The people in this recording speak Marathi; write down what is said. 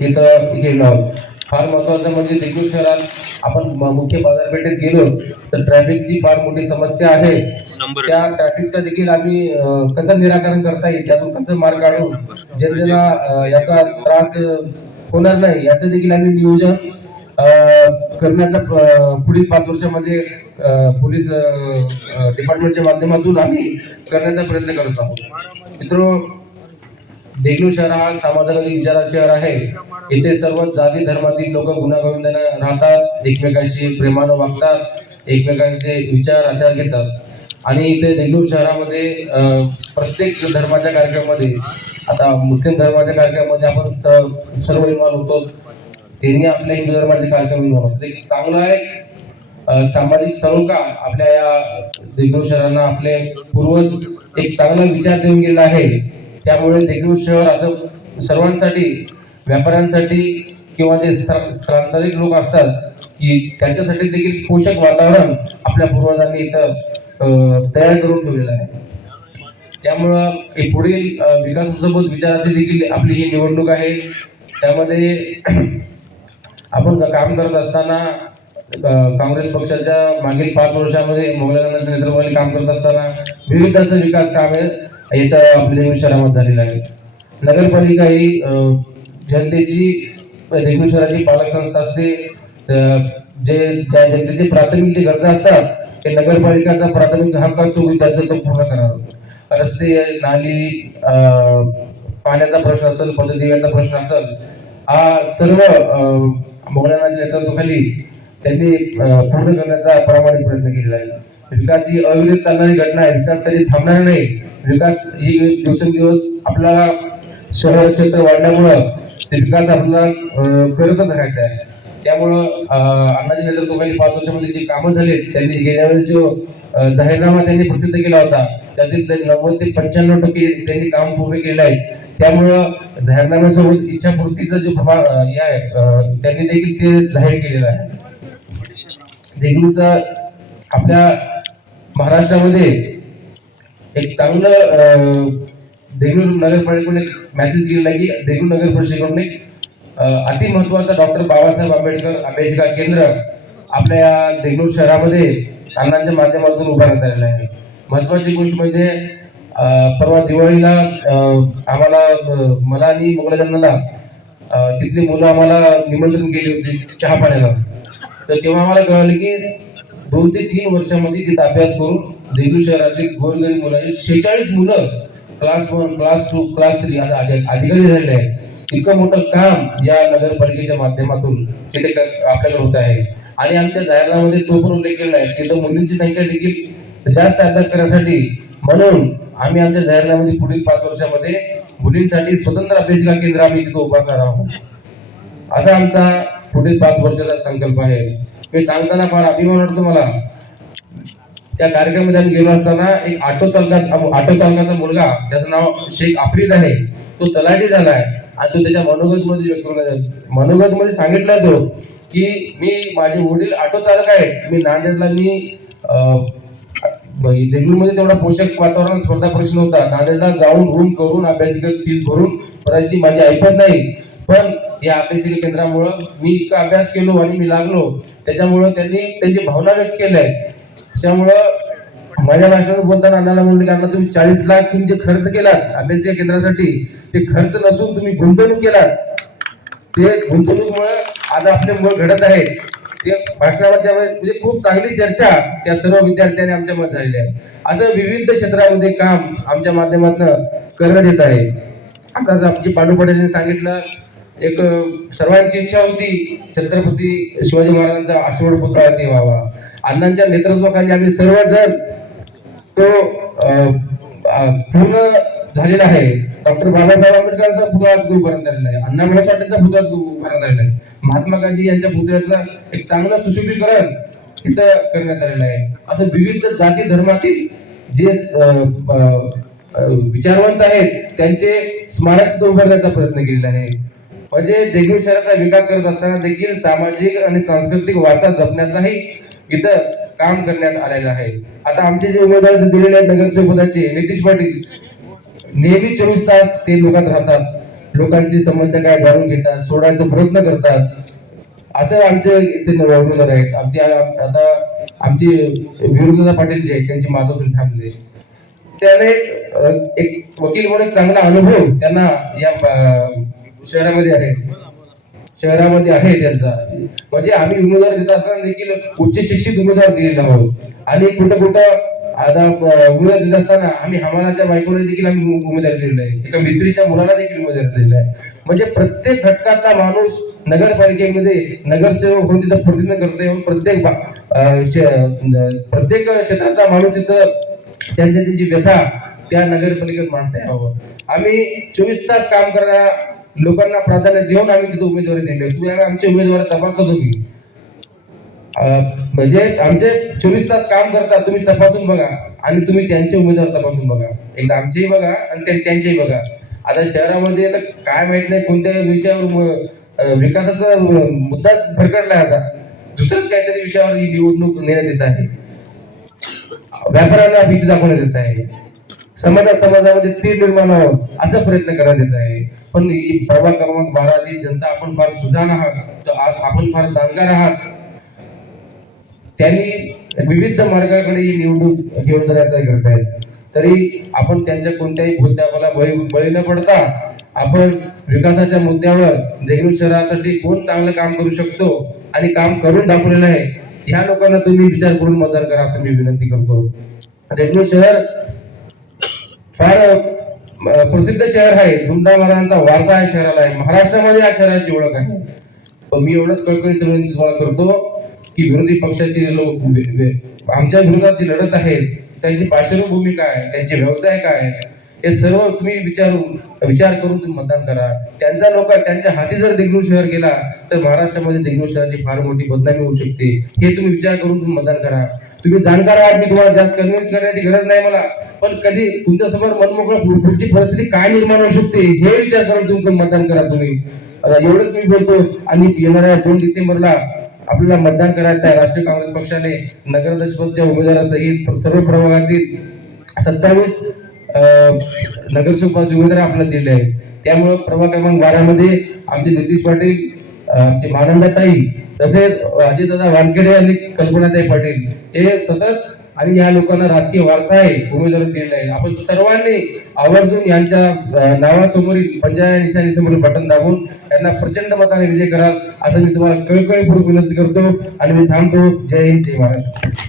तिथं गेलो आहोत. फार महत्वाचं म्हणजे देगलूर शहरात आपण मुख्य बाजारपेठेत गेलो तर ट्रॅफिकची फार मोठी समस्या आहे. त्या ट्रॅफिकचं देखील आम्ही कसं निराकरण करता येईल, त्यातून कसं मार्ग काढून जनतेला याचा त्रास होणार नाही याचं देखील आम्ही नियोजन करण्याचा पुढील 5 वर्षामध्ये पोलीस डिपार्टमेंटच्या माध्यमातून आम्ही करण्याचा प्रयत्न करत आहोत. मित्रो, देगलूर शहर हा समाजातील विचाराचं शहर आहे. इथे सर्व जाती धर्मातील लोक गुण्यागोविंदाने राहतात, एकमेकांशी प्रेमानं वागतात, एकमेकांचे विचार आचार घेतात. आणि इथे देगलूर शहरामध्ये प्रत्येक धर्माच्या कार्यक्रमामध्ये, आता मुस्लिम धर्माच्या कार्यक्रमामध्ये आपण सर्व इन्व्हॉल्व होतो, त्यांनी आपल्या हिंदू धर्माचे कार्यक्रम इन्व्हॉल्व होतो. एक चांगला आहे सामाजिक सलोखा आपल्या या देगलूर शहरांना आपले पूर्वज एक चांगला विचार देऊन गेला आहे. त्यामुळे देगलूर शहर असं सर्वांसाठी, व्यापाऱ्यांसाठी किंवा जे स्थलांतरित लोक असतात की त्यांच्यासाठी देखील पोषक वातावरण आपल्या पूर्वजांनी इथं तयार करून ठेवलेलं आहे. त्यामुळं पुढील विकासासोबत विचाराची देखील आपली ही निवडणूक आहे. त्यामध्ये आपण काम करत असताना काँग्रेस पक्षाच्या मागील 5 वर्षामध्ये मोगलांच्या नेतृत्वाखाली काम करत असताना विविध असं विकास कामे इथं आपल्या देगलूर शहरामध्ये झालेलं आहे. नगरपालिका ही जनतेची, देगलूर शहराची पालक संस्था असते. जे ज्या जनतेचे प्राथमिक जे गरजा असतात ते नगरपालिकाचा प्राथमिक हक्क असतो की त्याचा तो पूर्ण करावा. रस्ते, नाली, पाण्याचा प्रश्न असेल, पददिव्याचा प्रश्न असेल, हा सर्व मोगलांच्या नेतृत्वाखाली त्यांनी पूर्ण करण्याचा प्रामाणिक प्रयत्न केलेला आहे. विकास ही अविरत चालणारी घटना आहे. विकास कधी थांबणार नाही. विकास ही दिवसेंदिवस आपल्याला शहर क्षेत्र वाढल्यामुळं ते विकास आपल्याला करतच राहायचा आहे. त्यामुळं अण्णाच्या नेतृत्वाखाली 5 वर्षामध्ये जी कामं झाली, त्यांनी गेल्या वेळेस जो जाहीरनामा त्यांनी प्रसिद्ध केला होता त्यातील 90 ते 95% त्यांनी काम पूर्ण केलं आहे. त्यामुळं जाहीरनाम्यासोबत इच्छापूर्तीचं जे हे आहे त्यांनी देखील ते जाहीर केलेलं आहे. देगलूरचा आपल्या महाराष्ट्रामध्ये एक चांगलं देगलूर नगरपालिकेने मेसेज केलेला आहे की देगलूर नगर परिषदेकडून अति महत्वाचं डॉक्टर बाबासाहेब आंबेडकर अभ्यासिका केंद्र आपल्या या देगलूर शहरामध्ये अण्णांच्या माध्यमातून उभारण्यात आलेलं आहे. महत्वाची गोष्ट म्हणजे परवा दिवाळीला मला आणि मोगलांना तिथली मुलं आम्हाला निमंत्रण केले होते चहा पाण्याला. तर तेव्हा आम्हाला कळालं की 2 ते 3 वर्षामध्ये तिथे अभ्यास करून देगलूर शहरातली गोरगरीब मुलं 46 मुलं क्लास 1, क्लास 2, क्लास 3 अधिकारी झालेले आहेत. इतकं मोठं काम या नगरपालिकेच्या माध्यमातून तिथे आपल्याकडे होत आहे. आणि आमच्या जाहीरनाम्यामध्ये तो पण उल्लेख केलेला आहे तिथं मुलींची संख्या देखील जास्त अभ्यास करण्यासाठी, म्हणून आम्ही आमच्या जाहीरनाम्यामध्ये पुढील 5 वर्षामध्ये मुलींसाठी स्वतंत्र अभ्यासिका केंद्र आम्ही तिथे उभारणार आहोत. असा आमचा पुढील 5 वर्षाचा संकल्प आहे. मी सांगताना फार अभिमान वाटतो मला. त्या कार्यक्रमामध्ये आम्ही गेलो असताना एक ऑटो चालकाचा मुलगा, त्याचं नाव शेख आफ्रिद आहे, तो तलाठी झाला आहे आणि तो त्याच्या मनोगतमध्ये सांगितलं तो की माझे वडील ऑटो चालक आहेत, मी नांदेडला देगलूरमध्ये तेवढा पोषक वातावरण स्पर्धा परीक्षा होता, नांदेडला जाऊन रूम करून अभ्यासिका फीस भरून करायची माझी ऐपत नाही, पण या अभ्यासिका केंद्रामुळं मी इतका अभ्यास केलो आणि मी लागलो, त्याच्यामुळं त्यांनी त्यांची भावना व्यक्त केल्या आहे. त्यामुळं माझ्या भाषणात बोलताना अण्णाला म्हणले की अण्णा तुम्ही 40 लाख तुम्ही जे खर्च केलात अभ्यासिका केंद्रासाठी, ते खर्च नसून तुम्ही गुंतवणूक केलात. ते गुंतवणूकमुळे आज आपले मुलं घडत आहेत. ते भाषणाच्या म्हणजे खूप चांगली चर्चा त्या सर्व विद्यार्थ्यांनी आमच्या मध्ये झालेली आहे. असं विविध क्षेत्रामध्ये काम आमच्या माध्यमातून करण्यात येत आहे. आता आमची पांडू पटेल यांनी सांगितलं, एक सर्वांची इच्छा होती छत्रपती शिवाजी महाराजांचा आशीर्वाद पुतळा व्हावा. अण्णांच्या नेतृत्वाखाली आम्ही सर्वजण तो पूर्ण झालेला आहे. डॉक्टर बाबासाहेब आंबेडकरांचा पुतळा उभारण्यात आलेला आहे. अण्णा साठेचा पुतळा उभारण्यात आलेला आहे. महात्मा गांधी यांच्या पुतळ्याचं एक चांगलं सुशोभीकरण इथं करण्यात आलेलं आहे. असं विविध जाती धर्मातील जे विचारवंत आहेत त्यांचे स्मारक उभारण्याचा प्रयत्न केलेला आहे. म्हणजे देगलूर शहराचा विकास करत असताना देखील सामाजिक आणि सांस्कृतिक वारसा जपण्याचाही इथं काम करण्यात आलेलं आहे. आता आमचे जे उमेदवार दिलेले आहेत नगरसेवक पदाचे, नितीश पाटील नेहमी 24 तास ते लोकात राहतात. लोकांची समस्या काय जाणून घेतात, सोडायचा प्रयत्न करतात. असं आमचे इथे उमेदवार आहेत. आता आमची विरोधता पाटील जे आहेत त्यांची मातोश्री थांबले, त्याने एक वकील म्हणून चांगला अनुभव त्यांना या शहरामध्ये आहे. शहरामध्ये आहे त्यांचा. म्हणजे आम्ही उमेदवार देत असताना देखील उच्च शिक्षित उमेदवार दिलेला आहोत. आणि कुठं कुठं आता उमेदवार देत असताना आम्ही हमालाच्या बायकोला देखील आम्ही उमेदवार दिलेला आहे. एका मिस्त्रीच्या मुलाला देखील उमेदवार दिलेला आहे. म्हणजे प्रत्येक घटकातला माणूस नगरपालिकेमध्ये नगरसेवक म्हणून तिथं प्रतिनिधित्व करता येऊन प्रत्येक क्षेत्रातला माणूस तिथं त्यांची व्यथा त्या नगरपालिकेत मांडता यावं. आम्ही 24 तास काम करणाऱ्या लोकांना प्राधान्य देऊन आम्ही तिथे उमेदवारी दिली. तुम्ही आमचे उमेदवार तपासा तुम्ही. म्हणजे आमचे 24 तास काम करतात, तुम्ही तपासून बघा आणि तुम्ही त्यांचे उमेदवार तपासून बघा. एकदा आमचेही बघा आणि त्यांचेही बघा. आता शहरामध्ये आता काय माहित नाही कोणत्या विषयावर विकासाचा मुद्दाच भरकडलाय. आता दुसऱ्याच काहीतरी विषयावर ही निवडणूक नेण्यात येत आहे. व्यापाऱ्यांना भीती दाखवण्यात येत आहे. समाजामध्ये तीर निर्माण व्हावं असा प्रयत्न करण्यात येत आहे. पण प्रभाग क्रमांक 12 जनता आपण फार सुजाण आहात, आपण फार जाणकार आहात. त्यांनी विविध मार्गाकडे ही निवडणूक घेऊन जाण्याचा करत आहेत. तरी आपण त्यांच्या कोणत्याही भूत्यागाला बळी न पडता आपण विकासाच्या मुद्द्यावर देगलूर शहरासाठी कोण चांगलं काम करू शकतो आणि काम करून दाखवलेलं आहे ह्या लोकांना तुम्ही विचार करून मतदान करा असं मी विनंती करतो. देगलूर शहर फार प्रसिद्ध शहर आहे. धुंडा महाराजांचा वारसा आहे शहराला आहे. महाराष्ट्रामध्ये या शहराची ओळख आहे. पण मी एवढंच कळकळीची विनंती तुम्हाला करतो की विरोधी पक्षाची लोक आमच्या विरोधात जी लढत आहे त्यांची पार्श्वभूमी काय, त्यांचे व्यवसाय काय, हे सर्व तुम्ही विचार करून तुम्ही मतदान करा. त्यांच्या हाती जर देगलूर शहर गेला तर महाराष्ट्रामध्ये देगलूर शहराची फार मोठी बदनामी होऊ शकते. हे तुम्ही विचार करून तुम्ही मतदान करा. तुम्ही जाणकार आहात, मी तुम्हाला जास्त कन्व्हिन्स करण्याची गरज नाही मला. पण कधी तुमच्यासमोर मनमोकळं पुढची परिस्थिती काय निर्माण होऊ शकते हे विचार करून तुम्ही मतदान करा. तुम्ही एवढंच मी बोलतो. आणि येणाऱ्या 2 डिसेंबरला आपल्याला मतदान करायचं आहे. राष्ट्रीय काँग्रेस पक्षाने नगराध्यक्षपदाच्या उमेदवारासहित सर्व प्रभागातील 27 नगरसेवक उमेदवार आपल्याला दिले आहेत. त्यामुळे प्रभाग क्रमांक 12 मध्ये आमचे नितीश पाटील, आमचे मानंदाताई, तसेच अजितदादा वानखेडे आणि कल्पनाताई पाटील हे सतत आणि या लोकांना राजकीय वारसा आहे उमेदवारी दिलेला आहे. आपण सर्वांनी आवर्जून यांच्या नावासमोरील पंजाब निशाणीसमोरील बटन दाबून यांना प्रचंड मताने विजय कराल असं मी तुम्हाला कळकळीपूर्वक विनंती करतो आणि मी थांबतो. जय हिंद, जय महाराष्ट्र.